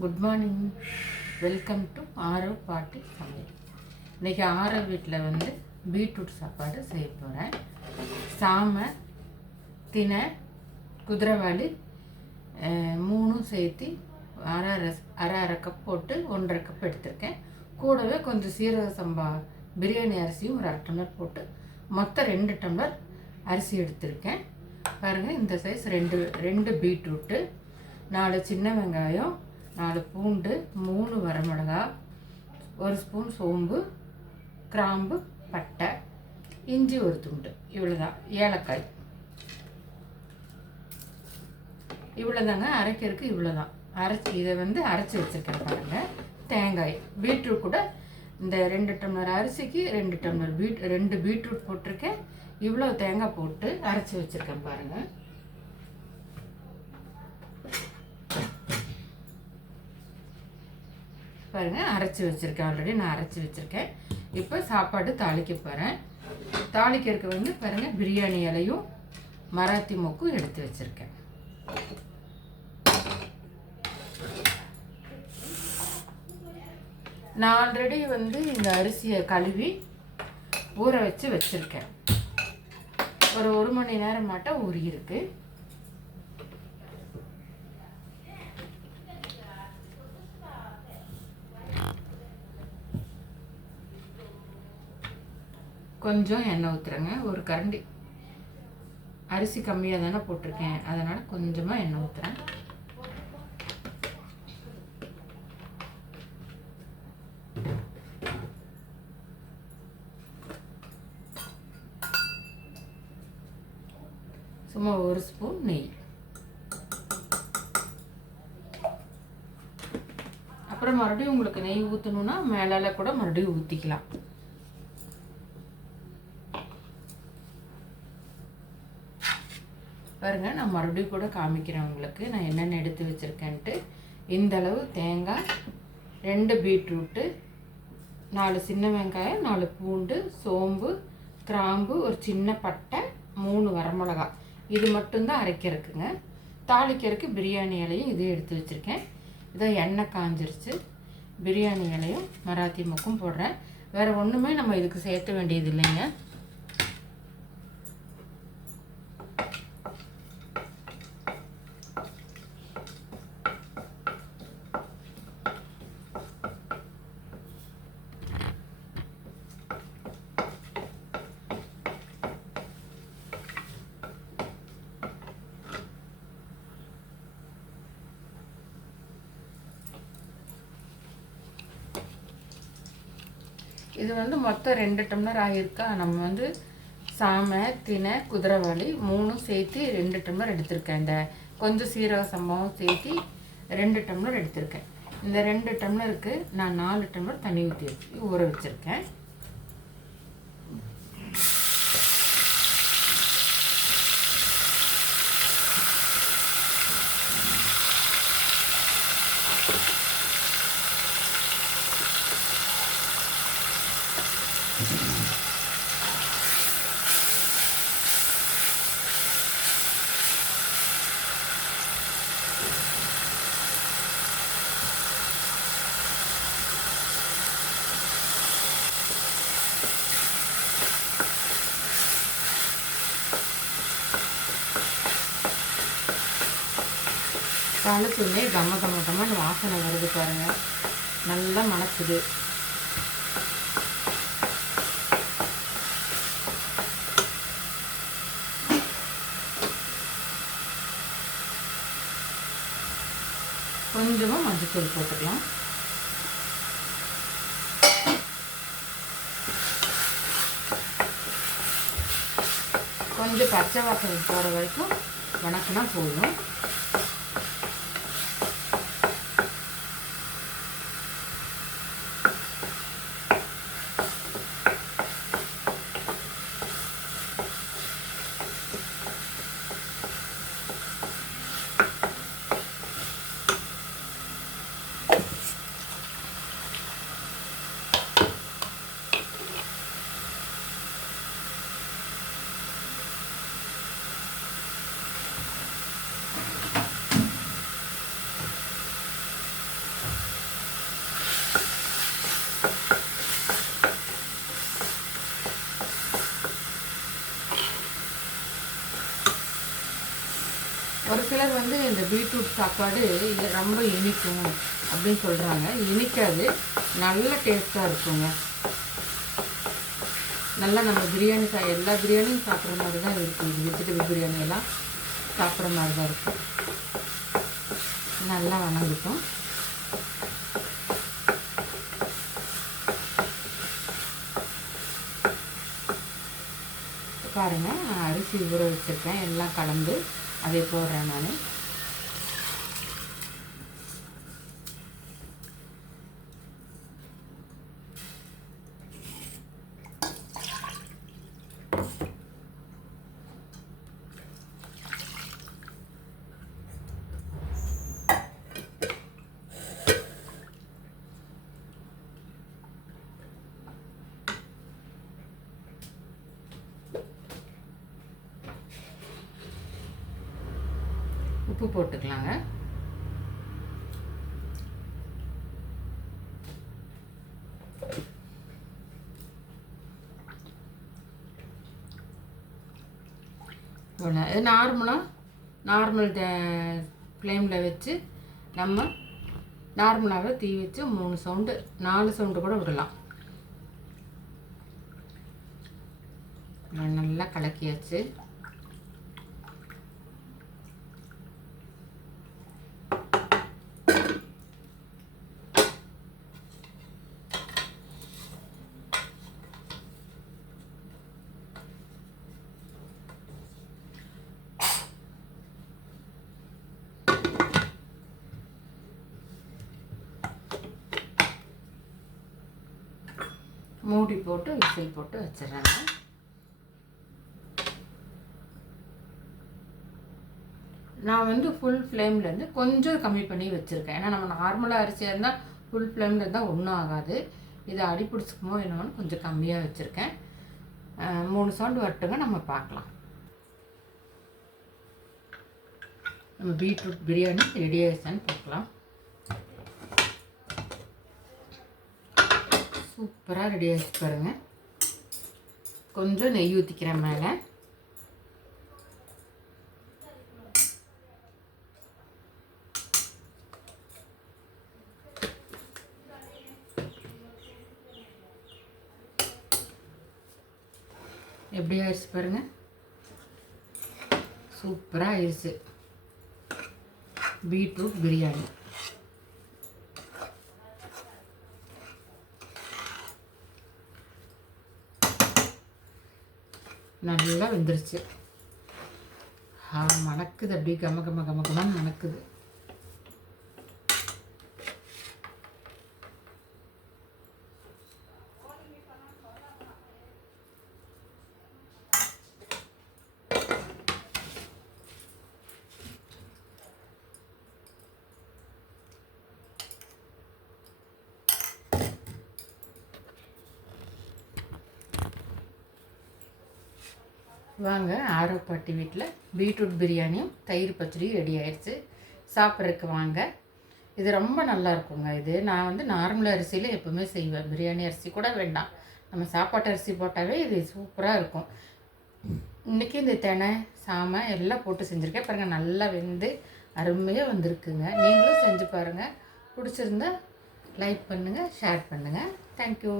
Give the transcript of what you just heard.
Good morning. Welcome to Aarav பாட்டி சமையல். இன்றைக்கி ஆரவ் வீட்டில் வந்து பீட்ரூட் சாப்பாடு செய்ய போகிறேன். சாமை, தினை, குதிரைவாளி மூணும் சேர்த்து அரை கப் போட்டு 1.5 கப் எடுத்திருக்கேன். கூடவே கொஞ்சம் சீரக சம்பா பிரியாணி அரிசியும் ஒரு 1/2 டம்ளர் போட்டு மொத்தம் 2 டம்ளர் அரிசி எடுத்திருக்கேன். பாருங்கள், இந்த சைஸ் 2 பீட்ரூட்டு, 4 சின்ன வெங்காயம், 4 பூண்டு, 3 வரமிளகாய், 1 ஸ்பூன் சோம்பு, கிராம்பு, பட்டை, இஞ்சி ஒரு துண்டு, இவ்வளோதான். ஏலக்காய், இவ்வளோதாங்க. அரைக்கிறதுக்கு இவ்வளோதான். இதை வந்து அரைச்சி வச்சுருக்கேன் பாருங்கள். தேங்காய், பீட்ரூட் கூட இந்த 2 டம்ளர் அரிசிக்கு 2 டம்ளர் 2 பீட்ரூட் போட்டிருக்கேன். இவ்வளோ தேங்காய் போட்டு அரைச்சி வச்சுருக்கேன் பாருங்கள். பாருங்கள், அரைச்சி வச்சுருக்கேன். ஆல்ரெடி நான் அரைச்சி வச்சுருக்கேன். இப்போ சாப்பாடு தாளிக்க போகிறேன். தாளிக்கிறதுக்கு வந்து பாருங்கள், பிரியாணி இலையும் மராத்தி மொக்கும் எடுத்து வச்சுருக்கேன். நான் ஆல்ரெடி வந்து இந்த அரிசியை கழுவி ஊற வச்சுருக்கேன். ஒரு 1 மணி நேரம் மாட்டம் ஊறியிருக்கு. கொஞ்சம் எண்ணெய் ஊற்றுறேங்க. ஒரு கரண்டி, அரிசி கம்மியாக தானே போட்டிருக்கேன், அதனால் கொஞ்சமாக எண்ணெய் ஊற்றுறேன். சும்மா 1 ஸ்பூன் நெய். அப்புறம் மறுபடியும் உங்களுக்கு நெய் ஊற்றணுன்னா மேலால் கூட மறுபடியும் ஊற்றிக்கலாம். பாருங்கள், நான் மறுபடியும் கூட காமிக்கிறேன் உங்களுக்கு நான் என்னென்ன எடுத்து வச்சுருக்கேன்ட்டு. இந்தளவு தேங்காய், 2 பீட்ரூட்டு, 4 சின்ன வெங்காயம், 4 பூண்டு, சோம்பு, கிராம்பு, ஒரு சின்ன பட்டை, 3 வரமிளகாய். இது மட்டும்தான் அரைக்கிறதுக்குங்க. தாளிக்கிறதுக்கு பிரியாணி இலையும் இதே எடுத்து வச்சுருக்கேன். இதை எண்ணெய் காஞ்சிருச்சு. பிரியாணி இலையும் மராத்தி மொக்கும் போடுறேன். வேறு ஒன்றுமே நம்ம இதுக்கு சேர்த்த வேண்டியது இல்லைங்க. இது வந்து மொத்தம் 2 டம்ளர் ஆகியிருக்கா. நம்ம வந்து சாமை, தினை, குதிரைவாளி 3 சேர்த்து 2 டம்ளர் எடுத்திருக்கேன். இந்த கொஞ்சம் சீரக சம்பாவும் சேர்த்து 2 டம்ளர் எடுத்திருக்கேன். இந்த 2 டம்ளருக்கு நான் 4 டம்ளர் தண்ணி ஊற வச்சுருக்கேன். தாளிச்சுமே கம்மன்னு வாசனை வருது பாருங்கள். நல்லா மணக்குது. கொஞ்சமாக மஞ்சத்தூள் போட்டுக்கலாம். கொஞ்சம் பச்சை வாசனை போகிற வரைக்கும் வணக்கினா போதும். சிலர் வந்து இந்த பீட்ரூட் சாப்பாடு ரொம்ப இனிக்கும் அப்படின்னு சொல்கிறாங்க. இனிக்காது, நல்ல டேஸ்ட்டாக இருக்குங்க. நல்லா நம்ம பிரியாணி எல்லா பிரியாணியும் சாப்பிட்ற மாதிரி தான் இருக்குது. இது வெஜிடபிள் பிரியாணியெல்லாம் சாப்பிட்ற மாதிரி தான் இருக்கும். நல்லா வணங்கிட்டோம். பாருங்கள், அரிசி ஊற வச்சுருக்கேன், எல்லாம் கலந்து அதை போடுறேன் நான். உப்பு போட்டுக்கலாங்க. இது நார்மல் ஃப்ளேமில் வச்சு நம்ம நார்மலாகவே தீ வச்சு 3 சவுண்டு 4 சவுண்டு கூட விடலாம். நல்லா கலக்கியாச்சு. மூடி போட்டு விசில் போட்டு வச்சிடறாங்க. நான் வந்து ஃபுல் ஃப்ளேம்லேருந்து கொஞ்சம் கம்மி பண்ணி வச்சுருக்கேன். ஏன்னா நம்ம நார்மலாக அரிசியாக இருந்தால் ஃபுல் ஃப்ளேமில் இருந்தால் ஒன்றும் ஆகாது. இதை அடி பிடிச்சிக்குமோ என்னன்னு கொஞ்சம் கம்மியாக வச்சுருக்கேன். 3 சவுண்டு வரட்டுங்க, நம்ம பார்க்கலாம். நம்ம பீட்ரூட் பிரியாணி ரெடி ஆகிடுச்சான்னு பார்க்கலாம். சூப்பராக ரெடி ஆகிடுச்சு பாருங்கள். கொஞ்சம் நெய் ஊற்றிக்கிறேன் மேலே. எப்படி ஆயிடுச்சு பாருங்கள், சூப்பராக ஆயிடுச்சு பீட்ரூட் பிரியாணி. நல்லா வெந்துருச்சு. மணக்குது, அப்படியே கமகமன்னு மணக்குது. வாங்க, ஆரோ பாட்டி வீட்டில் பீட்ரூட் பிரியாணியும் தயிர் பச்சடியும் ரெடி ஆயிடுச்சு. சாப்பிட்றதுக்கு வாங்க. இது ரொம்ப நல்லா இருக்குங்க. இது நான் வந்து நார்மல் அரிசியில் எப்போவுமே செய்வேன். பிரியாணி அரிசி கூட வேண்டாம், நம்ம சாப்பாட்டு அரிசி போட்டாவே இது சூப்பராக இருக்கும். இன்றைக்கி இந்த தினை சாமை எல்லாம் போட்டு செஞ்சுருக்கேன் பாருங்கள். நல்லா வெந்து அருமையாக வந்திருக்குங்க. நீங்களும் செஞ்சு பாருங்கள். பிடிச்சிருந்தா லைக் பண்ணுங்கள், ஷேர் பண்ணுங்கள். தேங்க்யூ.